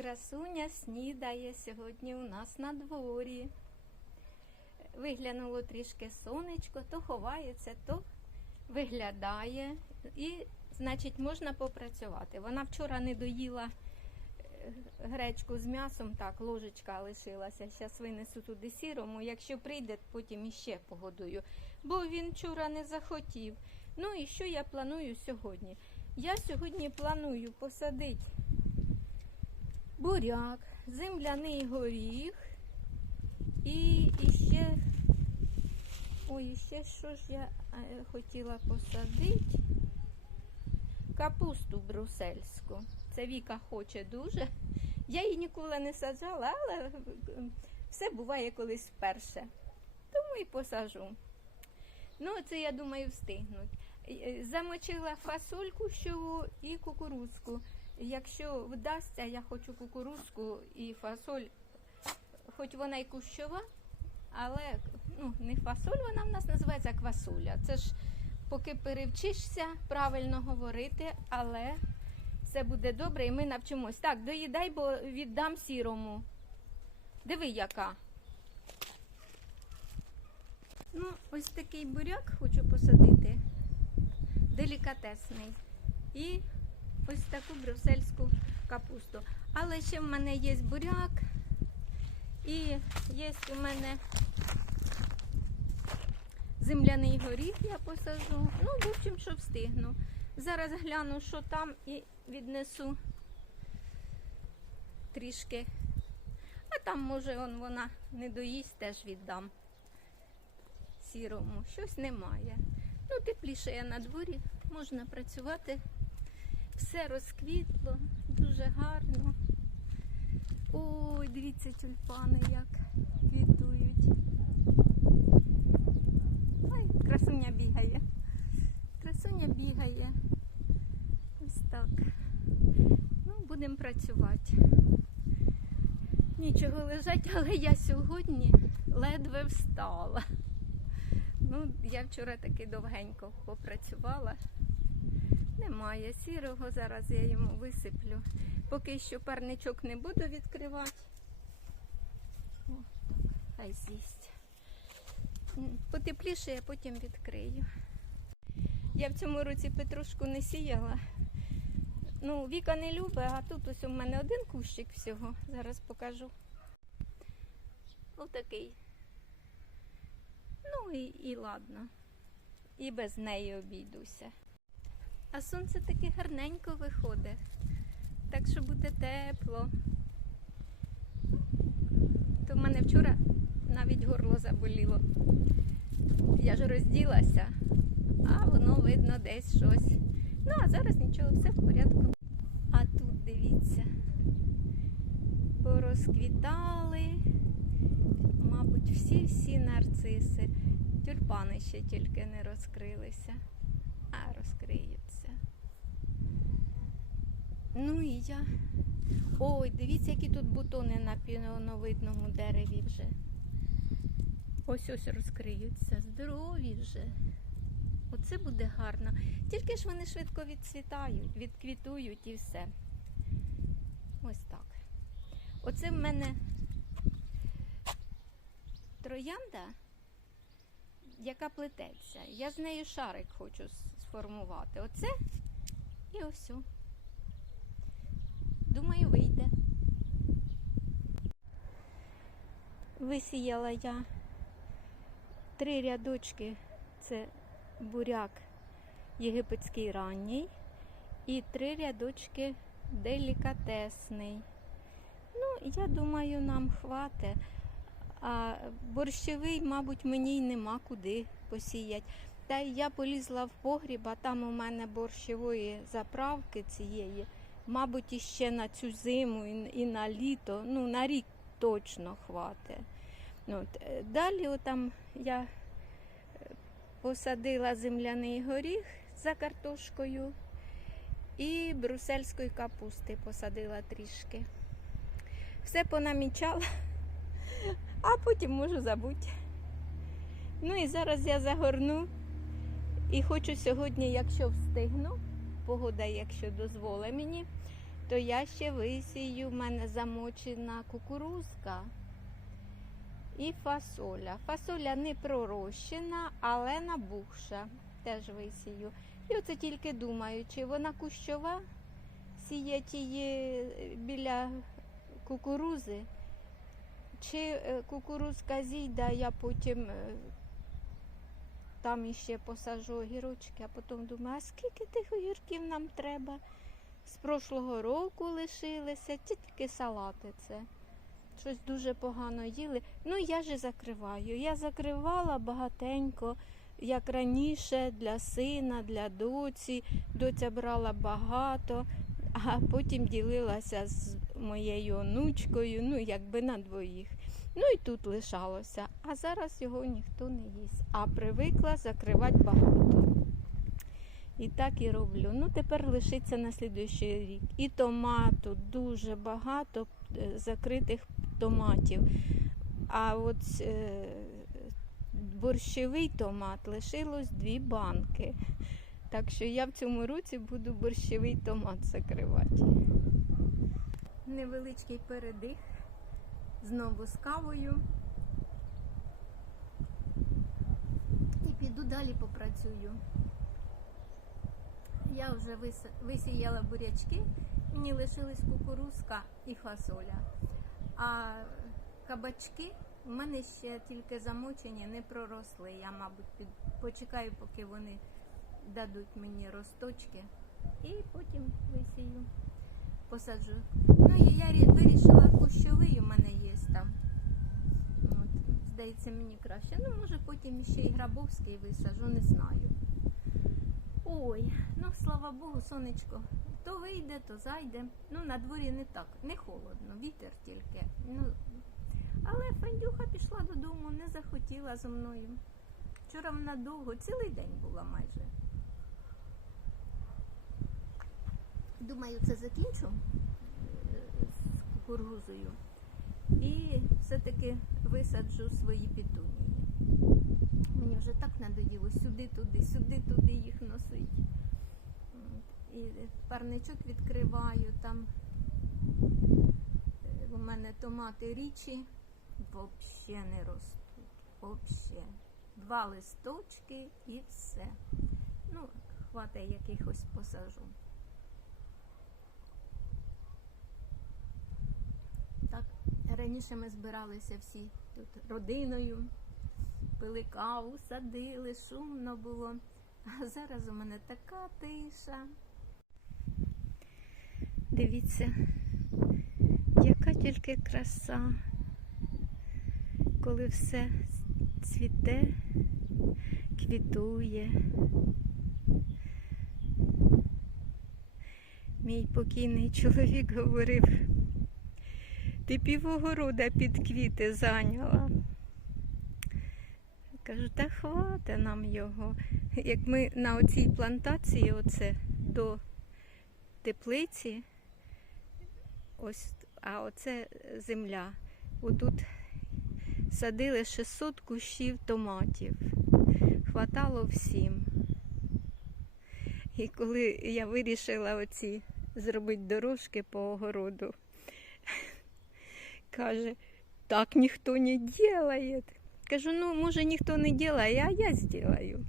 Красуня снідає сьогодні у нас на дворі. Виглянуло трішки сонечко, то ховається, то виглядає. І, значить, можна попрацювати. Вона вчора не доїла е, гречку з м'ясом, так, ложечка лишилася. Зараз винесу туди сірому. Якщо прийде, потім іще погодую. Бо він вчора не захотів. Ну і що я планую сьогодні? Я сьогодні планую посадити буряк, земляний горіх і, і ще. Ой, ще що ж я е, хотіла посадити? Капусту брусельську. Це Віка хоче дуже. Я її ніколи не саджала, але е, все буває колись вперше. Тому і посажу. Ну, це я думаю встигнуть. Е, Замочила фасольку що і кукурузку. Якщо вдасться, я хочу кукурузку і фасоль, хоч вона і кущова, але ну, не фасоль, вона в нас називається квасоля. Це ж поки перевчишся правильно говорити, але все буде добре і ми навчимось. Так, доїдай, бо віддам сірому. Диви, яка. Ну, ось такий буряк хочу посадити. Делікатесний. І ось таку брюссельську капусту. Але ще в мене є буряк і є у мене земляний горіх я посажу. Ну, в общем, що встигну. Зараз гляну, що там, і віднесу трішки. А там, може, он, вона не доїсть, теж віддам сірому. Щось немає. Ну, тепліше на дворі, можна працювати. Все розквітло, дуже гарно. Ой, дивіться, тюльпани як квітують. Ой, красуня бігає. Красуня бігає. Ось так. Ну, будемо працювати. Нічого лежать, але я сьогодні ледве встала. Ну, я вчора таки довгенько попрацювала. Немає сірого, зараз я йому висиплю. Поки що парничок не буду відкривати. О, так, хай з'їсть. Потепліше я потім відкрию. Я в цьому році петрушку не сіяла. Ну, Віка не любить, а тут ось у мене один кущик всього. Зараз покажу. Отакий. Ну і, і ладно. І без неї обійдуся. А сонце таки гарненько виходить. Так що буде тепло. То в мене вчора навіть горло заболіло. Я ж розділася, а воно видно десь щось. Ну, а зараз нічого, все в порядку. А тут дивіться, порозквітали, мабуть, всі-всі нарциси. Тюльпани ще тільки не розкрилися, а розкриються. Ну і я. Ой, дивіться, які тут бутони на піоновидному дереві вже. Ось ось розкриються. Здорові вже. Оце буде гарно. Тільки ж вони швидко відцвітають, відквітують і все. Ось так. Оце в мене троянда, яка плететься. Я з нею шарик хочу сформувати. Оце і ось. Думаю, вийде. Висіяла я три рядочки. Це буряк єгипетський ранній і три рядочки делікатесний. Ну, я думаю, нам хватить. А борщовий, мабуть, мені й нема куди посіяти. Та я полізла в погріб, а там у мене борщової заправки цієї, мабуть, іще на цю зиму і, і на літо, ну, на рік точно хватить. Ну, От. е, Далі отам я посадила земляний горіх за картошкою і брусельської капусти посадила трішки. Все понамічала, а потім можу забути. Ну і зараз я загорну і хочу сьогодні, якщо встигну, погода, якщо дозволить мені, то я ще висію, в мене замочена кукурузка і фасоля. Фасоля не пророщена, але набухша. Теж висію. І оце тільки думаю, чи вона кущова, сіять її біля кукурузи, чи е, кукурузка зійде, я потім е, там іще посажу огірочки, а потім думаю, а скільки тих огірків нам треба? З прошлого року лишилися, тільки салати це. Щось дуже погано їли. Ну, я ж закриваю. Я закривала багатенько, як раніше, для сина, для доці. Доця брала багато, а потім ділилася з моєю онучкою, ну, якби на двоїх. Ну і тут лишалося. А зараз його ніхто не їсть. А привикла закривати багато. І так і роблю. Ну, тепер лишиться на слідуючий рік. І томату дуже багато е, закритих томатів. А от е, борщовий томат лишилось дві банки. Так що я в цьому році буду борщовий томат закривати. Невеличкий передих. Знову з кавою. І піду далі попрацюю. Я вже висіяла бурячки, мені лишились кукурузка і фасоля. А кабачки в мене ще тільки замочені, не проросли. Я, мабуть, під... почекаю, поки вони дадуть мені росточки. І потім висію, посаджу. Ну, я, я рі- вирішила кущовий у мене є там. От, здається, мені краще. Ну, може, потім ще й грабовський висаджу, не знаю. Ой, ну слава Богу, сонечко. То вийде, то зайде. Ну, на дворі не так, не холодно, вітер тільки. Ну, але Фандюха пішла додому, не захотіла зі мною. Вчора вона довго, цілий день була майже. Думаю, це закінчу е, з кукурузою. І все-таки висаджу свої петунії. Мені вже так надоїло сюди-туди, сюди-туди їх носить. І парничок відкриваю, там е, у мене томати річі взагалі не ростуть. Вообще. Два листочки і все. Ну, хватає якихось посажу. Так, раніше ми збиралися всі тут родиною пили каву, садили, шумно було. А зараз у мене така тиша. Дивіться, яка тільки краса, коли все цвіте, квітує. Мій покійний чоловік говорив, ти півогорода під квіти зайняла. Кажу, та хвата нам його. Як ми на оцій плантації, оце до теплиці, ось, а оце земля. Отут садили 600 кущів томатів. Хватало всім. І коли я вирішила оці зробити дорожки по огороду, каже, так ніхто не делает. Кажу, ну, може ніхто не ділає, а я зроблю.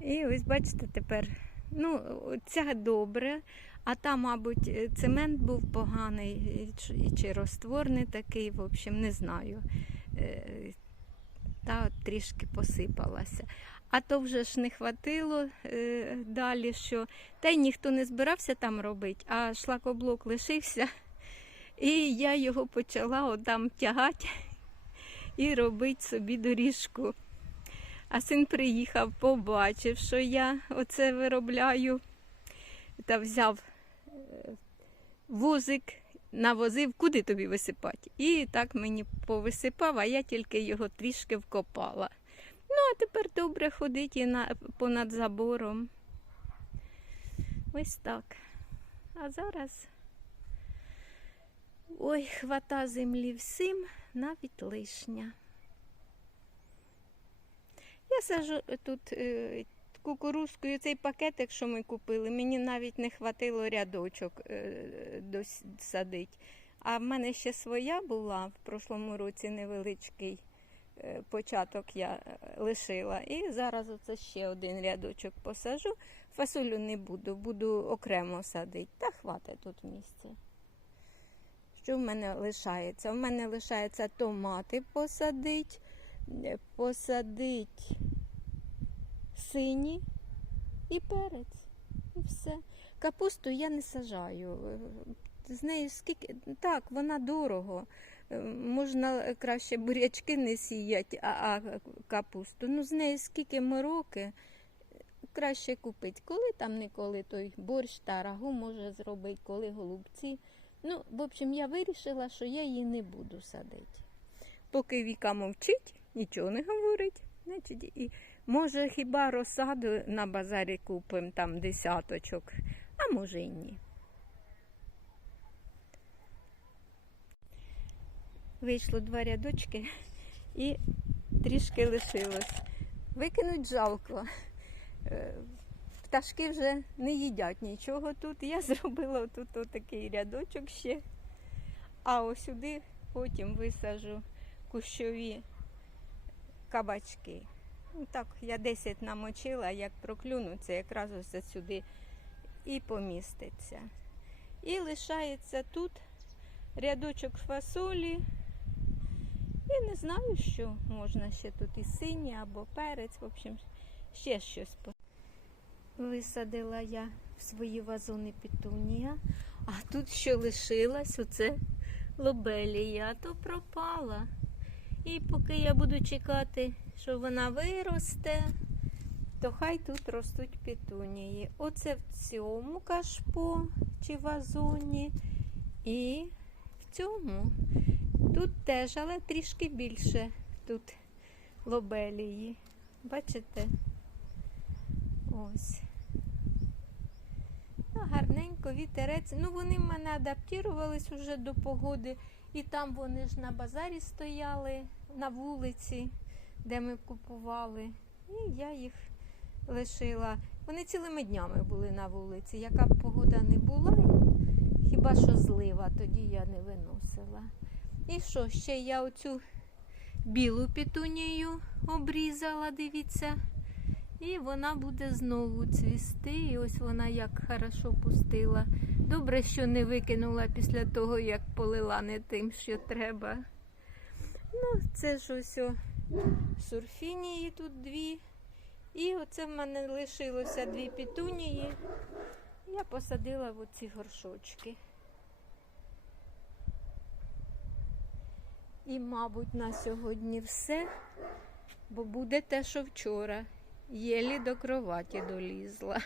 І ось бачите тепер, ну, ця добре, а там, мабуть, цемент був поганий, чи- розтворний такий, в общем, не знаю. Е, Та трішки посипалася. А то вже ж не хватило е, далі, що та й ніхто не збирався там робити, а шлакоблок лишився. І я його почала отам тягати і робити собі доріжку. А син приїхав, побачив, що я оце виробляю, та взяв е, вузик, навозив, куди тобі висипати. І так мені повисипав, а я тільки його трішки вкопала. Ну, а тепер добре ходить і на, понад забором. Ось так. А зараз. Ой, хвата землі всім, навіть лишня. Я сажу тут е, кукурузкою цей пакетик, що ми купили, мені навіть не хватило рядочок е, досадити. А в мене ще своя була в прошлому році невеличкий е, початок я лишила. І зараз оце ще один рядочок посажу. Фасолю не буду, буду окремо садити. Та хватить тут місця. Що в мене лишається? В мене лишається томати посадить, е, посадить сині і перець. І все. Капусту я не сажаю. Е, З нею скільки. Так, вона дорого. Е, Можна краще бурячки не сіяти, а, а капусту. Ну, з нею скільки мороки, краще купити. Коли там не коли той борщ та рагу може зробити, коли голубці. Ну, в общем, я вирішила, що я її не буду садити. Поки Віка мовчить, нічого не говорить. Значить, і може хіба розсаду на базарі купимо там десяточок, а може і ні. Вийшло два рядочки і трішки лишилось. Викинуть жалко. Пташки вже не їдять нічого тут. Я зробила тут такий рядочок ще. А ось сюди потім висажу кущові кабачки. Ну, так, я 10 намочила, як проклюнуться, якраз ось сюди і поміститься. І лишається тут рядочок фасолі. І не знаю, що можна ще тут і синій або перець, в общем, ще щось. по- Висадила я в свої вазони петунія, а тут що лишилась, оце лобелія, то пропала. І поки я буду чекати, що вона виросте, то хай тут ростуть петунії. Оце в цьому кашпо чи вазоні. І в цьому. Тут теж, але трішки більше тут лобелії. Бачите? Ось. Ну, гарненько, вітерець. Ну, вони в мене адаптувались уже до погоди. І там вони ж на базарі стояли на вулиці, де ми купували. І я їх лишила. Вони цілими днями були на вулиці. Яка б погода не була, хіба що злива, тоді я не виносила. І що, ще я оцю білу петунію обрізала, дивіться. І вона буде знову цвісти. І ось вона як хорошо пустила. Добре, що не викинула після того, як полила не тим, що треба. Ну, це ж ось о, сурфінії тут дві. І оце в мене лишилося дві петунії. Я посадила в оці горшочки. І, мабуть, на сьогодні все, бо буде те, що вчора. Єлі до кроваті долізла.